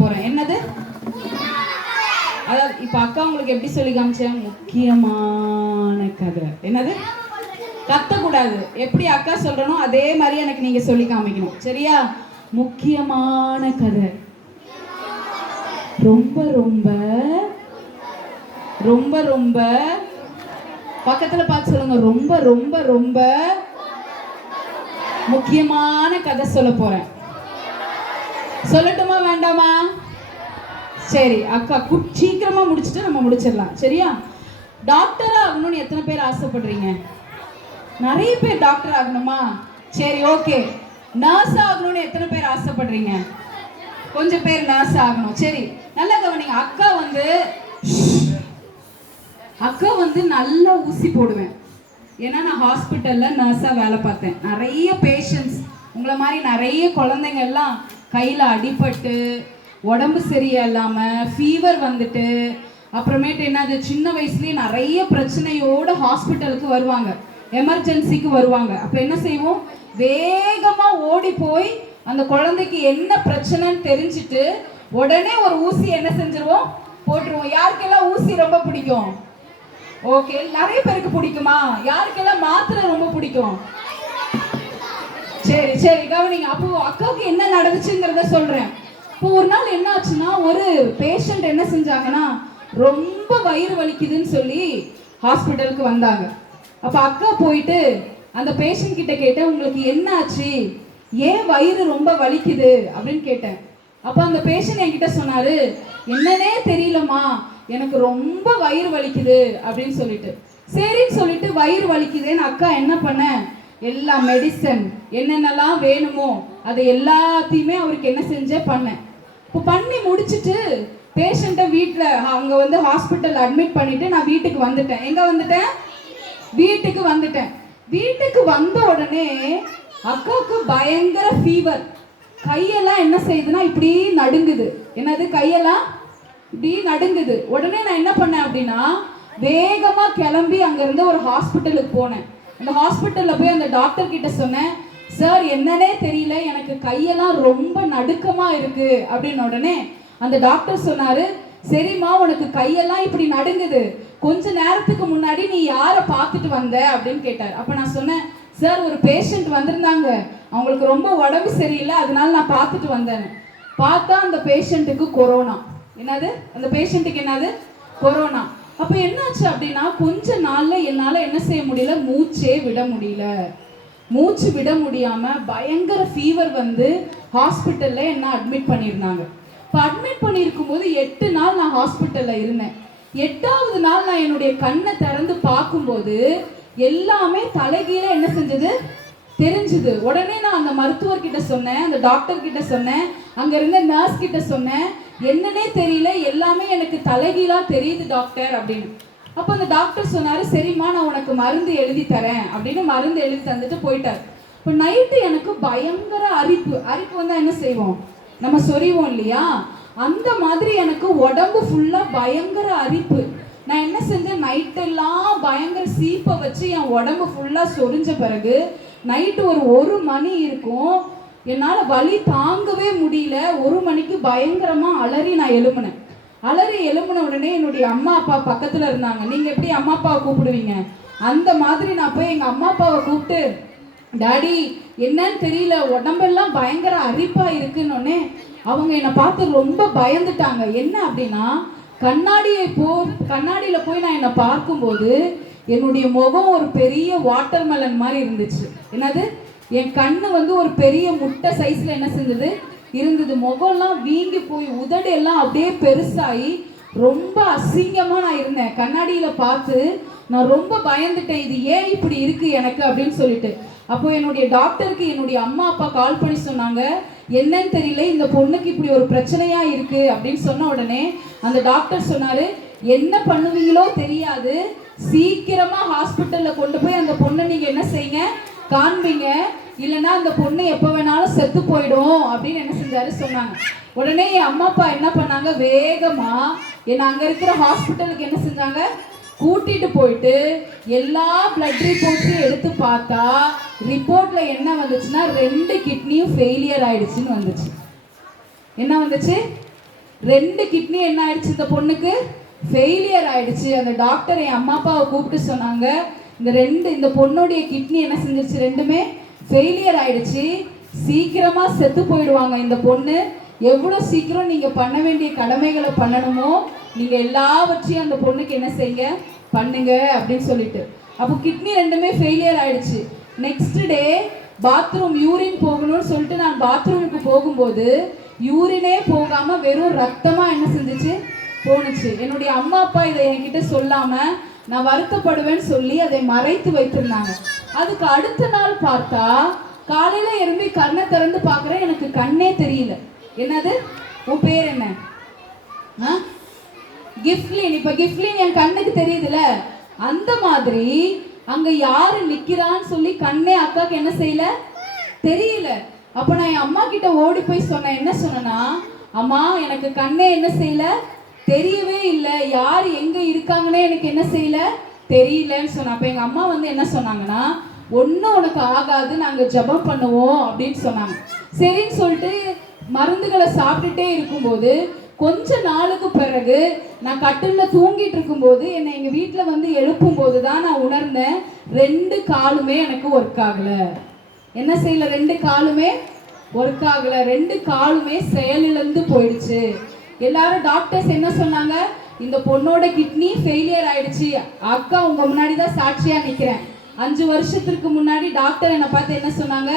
போறேன். என்னது? அதாவது இப்ப அக்கா உங்களுக்கு எப்படி சொல்லி காமிச்சேன்? முக்கியமான கதை. என்னது? கத்தக்கூடாது. எப்படி அக்கா சொல்றனோ அதே மாதிரி எனக்கு நீங்க சொல்லி காமிக்கணும். சரியா? முக்கியமான கதை. ரொம்ப ரொம்ப ரொம்ப ரொம்ப பக்கத்துல பார்த்து சொல்லுங்க. ரொம்ப ரொம்ப ரொம்ப முக்கியமான கதை சொல்ல போறேன். சொல்லட்டுமா வேண்டாமா? சரி அக்கா சீக்கிரமா முடிச்சுட்டு நம்ம முடிச்சிடலாம். சரியா? டாக்டர் ஆகணும்னு எத்தனை பேர் ஆசைப்படுறீங்க? நிறைய பேர் டாக்டர் ஆகணுமா? சரி ஓகே. நர்ஸ் ஆகணும்னு எத்தனை பேர் ஆசைப்படுறீங்க? கொஞ்சம் பேர் நர்ஸ் ஆகணும். சரி நல்லா கவனிங்க. அக்கா வந்து நல்லா ஊசி போடுவேன். ஏன்னா நான் ஹாஸ்பிட்டலில் நர்ஸாக வேலை பார்த்தேன். நிறைய பேஷண்ட்ஸ் உங்களை மாதிரி நிறைய குழந்தைங்க எல்லாம் கையில் அடிபட்டு உடம்பு சரியில்லாமல் ஃபீவர் வந்துட்டு அப்புறமேட்டு என்னது சின்ன வயசுலேயே நிறைய பிரச்சனையோடு ஹாஸ்பிட்டலுக்கு வருவாங்க, எமர்ஜென்சிக்கு வருவாங்க. அப்போ என்ன செய்வோம்? வேகமாக ஓடி போய் அந்த குழந்தைக்கு என்ன பிரச்சனைன்னு தெரிஞ்சுட்டு உடனே ஒரு ஊசி என்ன செஞ்சிருவோம்? போட்டுருவோம். யாருக்கெல்லாம் ஊசி ரொம்ப பிடிக்கும்? ஓகே, நிறைய பேருக்கு பிடிக்குமா? யாருக்கெல்லாம் மாத்திரை ரொம்ப பிடிக்கும்? சரி சரி கவனிங்க. அப்போ அக்காவுக்கு என்ன நடந்துச்சுங்கிறத சொல்றேன். இப்போ ஒரு நாள் என்ன ஆச்சுன்னா, ஒரு பேஷண்ட் என்ன செஞ்சாங்கன்னா ரொம்ப வயிறு வலிக்குதுன்னு சொல்லி ஹாஸ்பிட்டலுக்கு வந்தாங்க. அப்போ அக்கா போயிட்டு அந்த பேஷண்ட் கிட்ட கேட்டேன், உங்களுக்கு என்ன ஆச்சு, ஏன் வயிறு ரொம்ப வலிக்குது அப்படின்னு கேட்டேன். அப்போ அந்த பேஷண்ட் என்கிட்ட சொன்னாரு, என்னன்னே தெரியலம்மா, எனக்கு ரொம்ப வயிறு வலிக்குது அப்படின்னு சொல்லிட்டு. சரின்னு சொல்லிட்டு வயிறு வலிக்குதுன்னு அக்கா என்ன பண்ண, எல்லா மெடிசன் என்னென்னலாம் வேணுமோ அதை எல்லாத்தையுமே அவருக்கு என்ன செஞ்ச பண்ணேன். இப்போ பண்ணி முடிச்சுட்டு பேஷண்ட்டை வீட்டில் அவங்க வந்து ஹாஸ்பிட்டல் அட்மிட் பண்ணிட்டு நான் வீட்டுக்கு வந்துட்டேன். எங்கே வந்துட்டேன்? வீட்டுக்கு வந்துட்டேன். வீட்டுக்கு வந்த உடனே அக்காவுக்கு பயங்கர ஃபீவர். கையெல்லாம் என்ன செய்யுதுன்னா இப்படி நடுங்குது. என்னது? கையெல்லாம் இப்படி நடுங்குது. உடனே நான் என்ன பண்ணேன் அப்படின்னா வேகமாக கிளம்பி அங்கேருந்து ஒரு ஹாஸ்பிட்டலுக்கு போனேன். அந்த ஹாஸ்பிட்டலில் போய் அந்த டாக்டர் கிட்ட சொன்னேன், சார் என்னன்னே தெரியல, எனக்கு கையெல்லாம் ரொம்ப நடுக்கமாக இருக்கு அப்படின்னு. உடனே அந்த டாக்டர் சொன்னார், சரிம்மா உனக்கு கையெல்லாம் இப்படி நடுங்குது, கொஞ்ச நேரத்துக்கு முன்னாடி நீ யாரை பார்த்துட்டு வந்த அப்படின்னு கேட்டார். அப்போ நான் சொன்னேன், சார் ஒரு பேஷண்ட் வந்திருந்தாங்க, அவங்களுக்கு ரொம்ப உடம்பு சரியில்லை, அதனால நான் பார்த்துட்டு வந்தேன். பார்த்தா அந்த பேஷண்ட்டுக்கு கொரோனா. என்னது? அந்த பேஷண்ட்டுக்கு என்னது? கொரோனா. அப்போ என்னாச்சு அப்படின்னா கொஞ்ச நாளில் என்னால் என்ன செய்ய முடியல, மூச்சே விட முடியல. மூச்சு விட முடியாமல் பயங்கர ஃபீவர் வந்து ஹாஸ்பிட்டலில் என்ன அட்மிட் பண்ணியிருந்தாங்க. இப்போ அட்மிட் பண்ணியிருக்கும் போது 8 நாள் நான் ஹாஸ்பிட்டலில் இருந்தேன். 8வது நாள் நான் என்னுடைய கண்ணை திறந்து பார்க்கும்போது எல்லாமே தலைகீழ என்ன செஞ்சது தெரிஞ்சுது. உடனே நான் அந்த மருத்துவர்கிட்ட சொன்னேன், அந்த டாக்டர் கிட்ட சொன்னேன், அங்கே இருந்த நர்ஸ் கிட்ட சொன்னேன், என்னன்னே தெரியல, எல்லாமே எனக்கு தலைகீழா தெரியுது டாக்டர் அப்படின்னு. அப்போ அந்த டாக்டர் சொன்னார், சரிம்மா நான் உனக்கு மருந்து எழுதி தரேன் அப்படின்னு மருந்து எழுதி தந்துட்டு போயிட்டார். இப்போ நைட்டு எனக்கு பயங்கர அரிப்பு. அரிப்பு வந்தால் என்ன செய்வோம்? நம்ம சொறிவோம் இல்லையா? அந்த மாதிரி எனக்கு உடம்பு ஃபுல்லாக பயங்கர அரிப்பு. நான் என்ன செஞ்சேன், நைட்டெல்லாம் பயங்கர சீப்பை வச்சு என் உடம்பு ஃபுல்லாக சொரிஞ்ச பிறகு நைட்டு ஒரு 1 மணி இருக்கும், என்னால் வலி தாங்கவே முடியல. 1 மணிக்கு பயங்கரமாக அலறி நான் எழும்பினேன். அலறி எழும்பின உடனே என்னுடைய அம்மா அப்பா பக்கத்தில் இருந்தாங்க. நீங்கள் எப்படி அம்மா அப்பாவை கூப்பிடுவீங்க? அந்த மாதிரி நான் போய் எங்கள் அம்மா அப்பாவை கூப்பிட்டு, டாடி என்னன்னு தெரியல, உடம்பெல்லாம் பயங்கர அரிப்பாக இருக்குன்னொன்னே அவங்க என்னை பார்த்து ரொம்ப பயந்துட்டாங்க. என்ன அப்படின்னா கண்ணாடியில் போய் நான் என்னை பார்க்கும்போது என்னுடைய முகம் ஒரு பெரிய வாட்டர்மெலன் மாதிரி இருந்துச்சு. என்னது? என் கண்ணு வந்து ஒரு பெரிய முட்டை சைஸில் என்ன செஞ்சது இருந்தது. முகம்லாம் வீங்கி போய் உதடு எல்லாம் அப்படியே பெருசாகி ரொம்ப அசிங்கமாக நான் இருந்தேன். கண்ணாடியில் பார்த்து நான் ரொம்ப பயந்துட்டேன், இது ஏன் இப்படி இருக்கு எனக்கு அப்படின்னு சொல்லிட்டு. அப்போ என்னுடைய டாக்டருக்கு என்னுடைய அம்மா அப்பா கால் பண்ணி சொன்னாங்க, என்னன்னு தெரியல, இந்த பொண்ணுக்கு இப்படி ஒரு பிரச்சனையா இருக்கு அப்படின்னு சொன்ன உடனே அந்த டாக்டர் சொன்னாரு, என்ன பண்ணுவீங்களோ தெரியாது, சீக்கிரமா ஹாஸ்பிட்டல்ல கொண்டு போய் அந்த பொண்ணை நீங்க என்ன செய்யுங்க, காண்பீங்க, இல்லைன்னா அந்த பொண்ணு எப்போ வேணாலும் செத்து போயிடும் அப்படின்னு என்ன செஞ்சாரு சொன்னாங்க. உடனே என் அம்மா அப்பா என்ன பண்ணாங்க, வேகமா என்னை அங்க இருக்கிற ஹாஸ்பிட்டலுக்கு என்ன செஞ்சாங்க, கூட்டிட்டு போயிட்டு எல்லா பிளட் ரிப்போர்ட்ஸையும் எடுத்து பார்த்தா ரிப்போர்ட்ல என்ன வந்துச்சுன்னா 2 கிட்னியும் ஃபெயிலியர் ஆயிடுச்சுன்னு வந்துச்சு. என்ன வந்துச்சு? 2 கிட்னி என்ன ஆயிடுச்சு, இந்த பொண்ணுக்கு ஃபெயிலியர் ஆயிடுச்சு. அந்த டாக்டர் என் அம்மா அப்பாவை கூப்பிட்டு சொன்னாங்க, இந்த பொண்ணுடைய கிட்னி என்ன செஞ்சிருச்சு, 2மே ஃபெயிலியர் ஆயிடுச்சு, சீக்கிரமா செத்து போயிடுவாங்க இந்த பொண்ணு. எவ்வளோ சீக்கிரம் நீங்க பண்ண வேண்டிய கடமைகளை பண்ணணுமோ நீங்க எல்லாவற்றையும் அந்த பொண்ணுக்கு என்ன செய்யுங்க, பண்ணுங்க அப்படின்னு சொல்லிட்டு. அப்போ கிட்னி 2மே ஃபெயிலியர் ஆயிடுச்சு. நெக்ஸ்ட் டே பாத்ரூம் யூரின் போகணும்னு சொல்லிட்டு நான் பாத்ரூமுக்கு போகும்போது யூரினே போகாம வெறும் ரத்தமா என்ன செஞ்சிச்சு, போணுச்சு. என்னுடைய அம்மா அப்பா இதை என்கிட்ட சொல்லாம நான் வருத்தப்படுவேன்னு சொல்லி அதை மறைத்து வைத்திருந்தாங்க. அதுக்கு அடுத்த நாள் பார்த்தா காலையில எழும்பி கண்ணை திறந்து பார்க்குறேன், எனக்கு கண்ணே தெரியல. என்னது, உன் பேர் என்ன? கிஃப்ட்லின். இப்ப கிஃப்ட்லின் என் கண்ணுக்கு தெரியுதுல, அந்த மாதிரி அங்க யாரு நிக்கிறான்னு சொல்லி கண்ணே அக்காக்கு என்ன செய்யல, தெரியல. அப்ப நான் என் அம்மா கிட்ட ஓடி போய் சொன்னேன். என்ன சொன்னா, அம்மா எனக்கு கண்ணே என்ன செய்யல, தெரியவே இல்லை, யார் எங்க இருக்காங்கன்னே எனக்கு என்ன செய்யல, தெரியலன்னு சொன்னேன். அப்ப எங்க அம்மா வந்து என்ன சொன்னாங்கன்னா, ஒன்றும் உனக்கு ஆகாது, நாங்கள் ஜெபம் பண்ணுவோம் அப்படின்னு சொன்னாங்க. சரின்னு சொல்லிட்டு மருந்துகளை சாப்பிட்டுட்டே இருக்கும்போது கொஞ்ச நாளுக்கு பிறகு நான் கட்டிலில் தூங்கிட்டு இருக்கும்போது என்னை எங்கள் வீட்டில் வந்து எழுப்பும் போது தான் நான் உணர்ந்தேன், 2 காலுமே எனக்கு ஒர்க் ஆகலை. என்ன செய்யல, 2 காலுமே ஒர்க் ஆகலை, 2 காலுமே செயலிழந்து போயிடுச்சு. எல்லாரும் டாக்டர்ஸ் என்ன சொன்னாங்க, இந்த பொண்ணோட கிட்னி ஃபெயிலியர் ஆயிடுச்சு. அக்கா உங்க முன்னாடி தான் சாட்சியா நிக்கிறேன். 5 வருஷத்துக்கு முன்னாடி டாக்டர் என்னை பார்த்து என்ன சொன்னாங்க,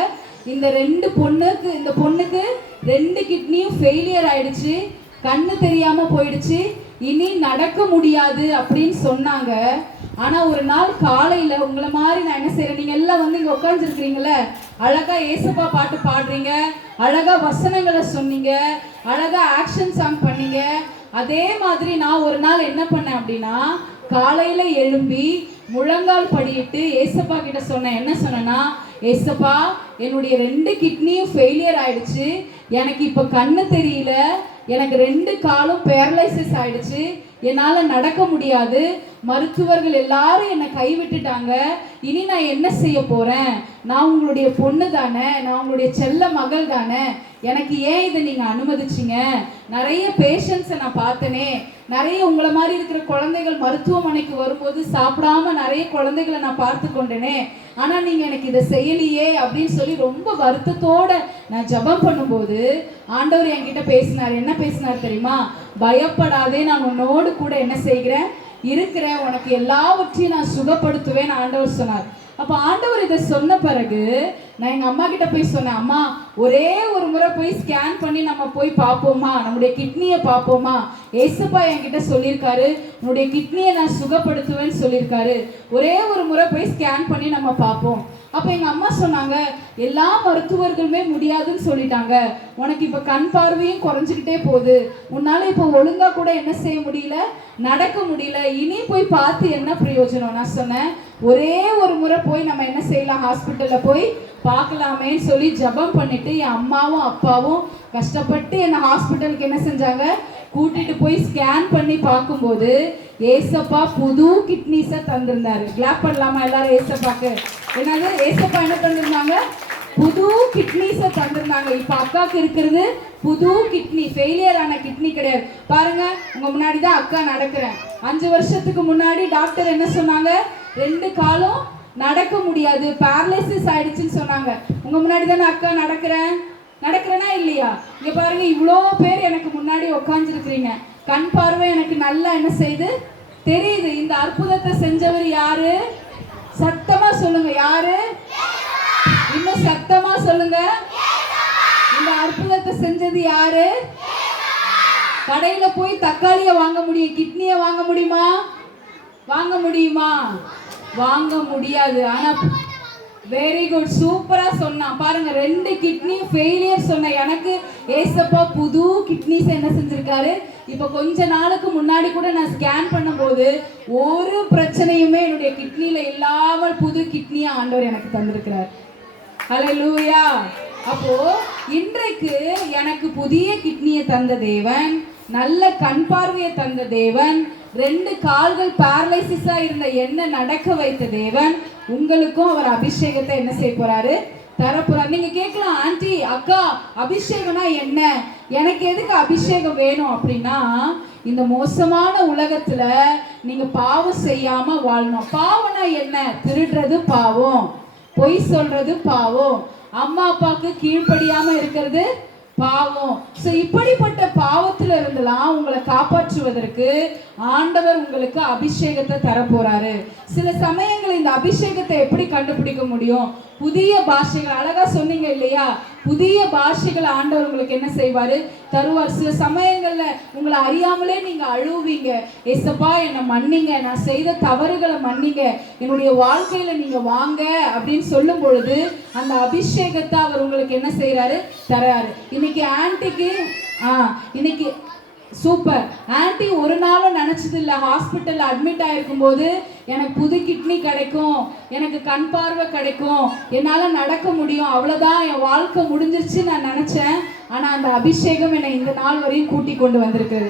இந்த பொண்ணுக்கு 2 கிட்னியும் ஃபெயிலியர் ஆயிடுச்சு, கண்ணு தெரியாம போயிடுச்சு, இனி நடக்க முடியாது அப்படின்னு சொன்னாங்க. ஆனா ஒரு நாள் காலையில உங்களை மாதிரி நான் என்ன செய்யறேன், நீங்க எல்லாம் வந்து இங்க உட்காந்துருக்கிறீங்கள, அழகா ஏசப்பா பாட்டு பாடுறீங்க, அழகா வசனங்களை சொன்னீங்க, அழகா ஆக்ஷன் சாங் பண்ணீங்க. அதே மாதிரி நான் ஒரு நாள் என்ன பண்ணேன் அப்படின்னா, காலையில எழும்பி முழங்கால் படியிட்டு ஏசப்பா கிட்ட சொன்னேன். என்ன சொன்னேன்னா, ஏசப்பா என்னுடைய 2 கிட்னியும் ஃபெயிலியர் ஆயிடுச்சு, எனக்கு இப்போ கண்ணு தெரியல, எனக்கு 2 காலும் பேரலைசிஸ் ஆயிடுச்சு, என்னால் நடக்க முடியாது, மருத்துவர்கள் எல்லாரும் என்னை கைவிட்டுட்டாங்க, இனி நான் என்ன செய்ய போகிறேன், நான் உங்களுடைய பொண்ணு தானே, நான் உங்களுடைய செல்ல மகள் தானே, எனக்கு ஏன் இதை நீங்கள் அனுமதிச்சிங்க, நிறைய பேஷண்ட்ஸை நான் பார்த்தனே, நிறைய உங்களை மாதிரி இருக்கிற குழந்தைகள் மருத்துவமனைக்கு வரும்போது சாப்பிடாம நிறைய குழந்தைகளை நான் பார்த்து கொண்டேனே, ஆனால் நீங்கள் எனக்கு இதை செய்யலையே அப்படின்னு சொல்லி ரொம்ப வருத்தத்தோட நான் ஜெபம் பண்ணும்போது ஆண்டவர் என்கிட்ட பேசினார். என்ன பேசினார் தெரியுமா, பயப்படாதே, நான் உன்னோடு கூட என்ன செய்கிறேன், இருக்கிறேன், உனக்கு எல்லாவற்றையும் நான் சுகப்படுத்துவேன் ஆண்டவர் சொன்னார். அப்போ ஆண்டவர் இதை சொன்ன பிறகு நான் எங்கள் அம்மா கிட்ட போய் சொன்னேன், அம்மா ஒரே ஒரு முறை போய் ஸ்கேன் பண்ணி நம்ம போய் பார்ப்போமா, நம்முடைய கிட்னியை பார்ப்போமா, ஏசப்பா என்கிட்ட சொல்லியிருக்காரு உன்னுடைய கிட்னியை நான் சுகப்படுத்துவேன்னு சொல்லியிருக்காரு, ஒரே ஒரு முறை போய் ஸ்கேன் பண்ணி நம்ம பார்ப்போம். அப்போ எங்கள் அம்மா சொன்னாங்க, எல்லா மருத்துவர்களுமே முடியாதுன்னு சொல்லிட்டாங்க, உனக்கு இப்போ கண் பார்வையும் குறைஞ்சிக்கிட்டே போகுது, உன்னால் இப்போ ஒழுங்காக கூட என்ன செய்ய முடியல, நடக்க முடியல, இனி போய் பார்த்து என்ன பிரயோஜனம். நான் சொன்னேன், ஒரே ஒரு முறை போய் நம்ம என்ன செய்யலாம், ஹாஸ்பிட்டலில் போய் பார்க்கலாமேன்னு சொல்லி ஜெபம் பண்ணிட்டு என் அம்மாவும் அப்பாவும் கஷ்டப்பட்டு என்னை ஹாஸ்பிட்டலுக்கு என்ன செஞ்சாங்க, கூட்டிட்டு போய் ஸ்கேன் பண்ணி பார்க்கும்போது ஏசப்பா புது கிட்னிஸை தந்திருந்தாரு. கிளாப் பண்ணலாமா எல்லாரும் ஏசப்பாக்கு? என்னது, ஏசப்பா என்ன தந்திருந்தாங்க, புது கிட்னிஸை தந்திருந்தாங்க. இப்போ அக்காவுக்கு இருக்கிறது புது கிட்னி, ஃபெயிலியர் ஆன கிட்னி கிடையாது. பாருங்க, உங்க முன்னாடி தான் அக்கா நடக்கிறேன். 5 வருஷத்துக்கு முன்னாடி டாக்டர் என்ன சொன்னாங்க, 2 காலும் நடக்க முடியாது, பேரலைசிஸ் ஆயிடுச்சுன்னு சொன்னாங்க. உங்க முன்னாடி தானே அக்கா நடக்கிறேனா இல்லையா? இங்க பாருங்க, இவ்வளோ பேர் எனக்கு முன்னாடி உட்காந்துருக்கிறீங்க, கண் பார்வை எனக்கு நல்லா என்ன செய்யுது, தெரியுது. இந்த அற்புதத்தை செஞ்சவர் யாரு? சத்தமா சொல்லுங்க, யாரு? இன்னும் சத்தமா சொல்லுங்க, இந்த அற்புதத்தை செஞ்சது யாரு? கடையில போய் தக்காளியை வாங்க முடியும், கிட்னியை வாங்க முடியுமா? வாங்க முடியாது. ஆனா வெரி குட், சூப்பரா சொன்னா பாருங்க. 2 கிட்னி ஃபெயிலியர் சொன்ன எனக்கு ஏசப்பா புது கிட்னிஸ் என்ன செஞ்சிருக்காரு. இப்போ கொஞ்ச நாளுக்கு முன்னாடி கூட நான் ஸ்கேன் பண்ணும்போது ஒரு பிரச்சனையுமே என்னுடைய கிட்னில இல்லாமல் புது கிட்னியை ஆண்டவர் எனக்கு தந்திருக்கிறார். ஹல்லேலூயா. அப்போ இன்றைக்கு எனக்கு புதிய கிட்னியை தந்த தேவன், நல்ல கண் பார்வையை தந்த தேவன், 2 கால்கள் பேரலைசிஸா இருந்த என்ன நடக்க வைத்த தேவன், உங்களுக்கும் அவர் அபிஷேகத்தை என்ன செய்ய போறாரு, தரப்போறார். நீங்க கேட்கலாம், ஆன்ட்டி அக்கா அபிஷேகம்னா என்ன, எனக்கு எதுக்கு அபிஷேகம் வேணும் அப்படின்னா, இந்த மோசமான உலகத்துல நீங்க பாவம் செய்யாம வாழணும். பாவம்னா என்ன? திருடுறது பாவம், பொய் சொல்றது பாவம், அம்மா அப்பாவுக்கு கீழ்ப்படியாம இருக்கிறது பாவம். சோ இப்படிப்பட்ட பாவத்துல இருந்தெல்லாம் உங்களை காப்பாற்றுவதற்கு ஆண்டவர் உங்களுக்கு அபிஷேகத்தை தர போறாரு. சில சமயங்கள் இந்த அபிஷேகத்தை எப்படி கண்டுபிடிக்க முடியும்? புதிய பாஷைகள், அழகா சொன்னீங்க இல்லையா, புதிய பாஷைகளை ஆண்டவர் உங்களுக்கு என்ன செய்வாரு? தருவார். சில சமயங்கள்ல உங்களை அறியாமலே நீங்க அழுவீங்க, ஏசப்பா என்னை மன்னிங்க, நான் செய்த தவறுகளை மன்னிங்க, என்னுடைய வாழ்க்கையில நீங்க வாங்க அப்படின்னு சொல்லும் பொழுது அந்த அபிஷேகத்தை அவர் உங்களுக்கு என்ன செய்யறாரு? தராரு. இன்னைக்கு ஆன்ட்டிக்கு இன்னைக்கு சூப்பர், ஆன்ட்டி ஒரு நாளும் நினைச்சது இல்லை ஹாஸ்பிட்டல்ல அட்மிட் ஆயிருக்கும் போது எனக்கு புது கிட்னி கிடைக்கும், எனக்கு கண் பார்வை கிடைக்கும், என்னால நடக்க முடியும், அவ்வளவுதான் என் வாழ்க்கை முடிஞ்சிருச்சு நான் நினைச்சேன். ஆனா அந்த அபிஷேகம் என்னை இந்த நாள் வரையும் கூட்டி கொண்டு வந்திருக்கு.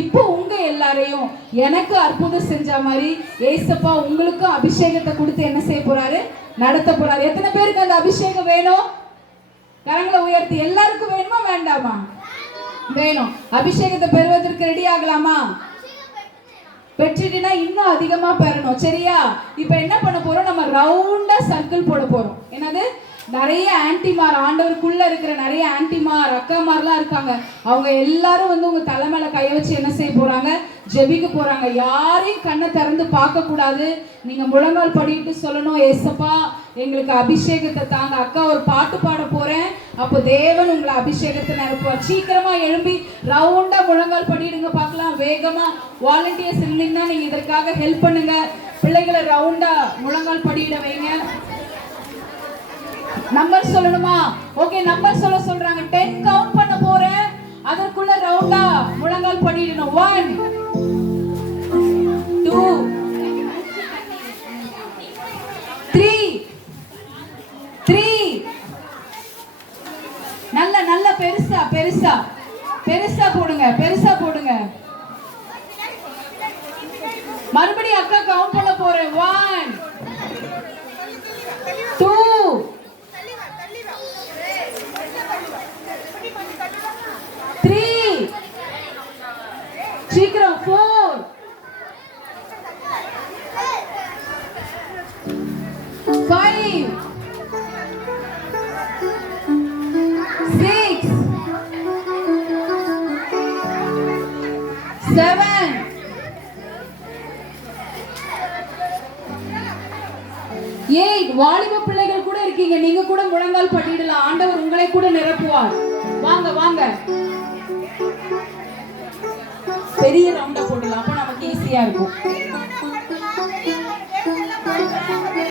இப்போ உங்க எல்லாரையும் எனக்கு அற்புதம் செஞ்ச மாதிரி ஏசப்பா உங்களுக்கும் அபிஷேகத்தை கொடுத்து என்ன செய்ய போறாரு? நடத்த போறாரு. எத்தனை பேருக்கு அந்த அபிஷேகம் வேணும்? கரங்களை உயர்த்தி. எல்லாருக்கும் வேணுமா வேண்டாமா? வேணும். அபிஷேகத்தை பெறுவதற்கு ரெடி ஆகலாமா? பெற்றுட்டீங்கன்னா இன்னும் அதிகமா பெறணும். சரியா? இப்ப என்ன பண்ண போறோம்? நம்ம ரவுண்டா சர்க்கிள் போட போறோம். என்னது? நிறைய ஆன்டிமார், ஆண்டவருக்குள்ள இருக்கிற நிறைய ஆன்டிமார் அக்காமார்லாம் இருக்காங்க. அவங்க எல்லாரும் வந்து உங்க தலைமையில கைய வச்சு என்ன செய்ய போறாங்க? ஜெபிக்க போறாங்க. யாரையும் கண்ணை திறந்து பார்க்க கூடாது. நீங்க முழங்கால் படிட்டு சொல்லணும், ஏசப்பா எங்களுக்கு அபிஷேகத்தை தாங்க. அக்கா ஒரு பாட்டு பாட போறேன், அப்போ தேவன் உங்களை அபிஷேகத்தை நிரப்புவார். சீக்கிரமா எழும்பி ரவுண்டா முழங்கால் படிடுங்க பார்க்கலாம். வேகமா வாலண்டியர்ஸ் இருந்தீங்கன்னா நீங்க இதற்காக ஹெல்ப் பண்ணுங்க. பிள்ளைகளை ரவுண்டா முழங்கால் படியிட வைங்க. நம்பர் சொல்லணுமா? ஓகே, நம்பர் சொல்றாங்க. 10 கவுண்ட் பண்ண போறேன், அதற்குள்ள ரவுண்டா முழங்கால் பண்ணிடணும். 1 2 3 நல்ல நல்ல பெருசா பெருசா பெருசா போடுங்க, பெருசா போடுங்க. மறுபடியும் அக்கா கவுண்ட் பண்ண போறேன். 1 2 3 சீக்கிரம் 4 5 6 7 8. வாலிப பிள்ளைகள் கூட இருக்கீங்க, நீங்க கூட முழங்கால் படிடலாம். ஆண்டவர் உங்களை கூட நிரப்புவார். வாங்க வாங்க, பெரிய ரவுண்டா போடலாம், அப்ப நமக்கு ஈஸியா இருக்கும்.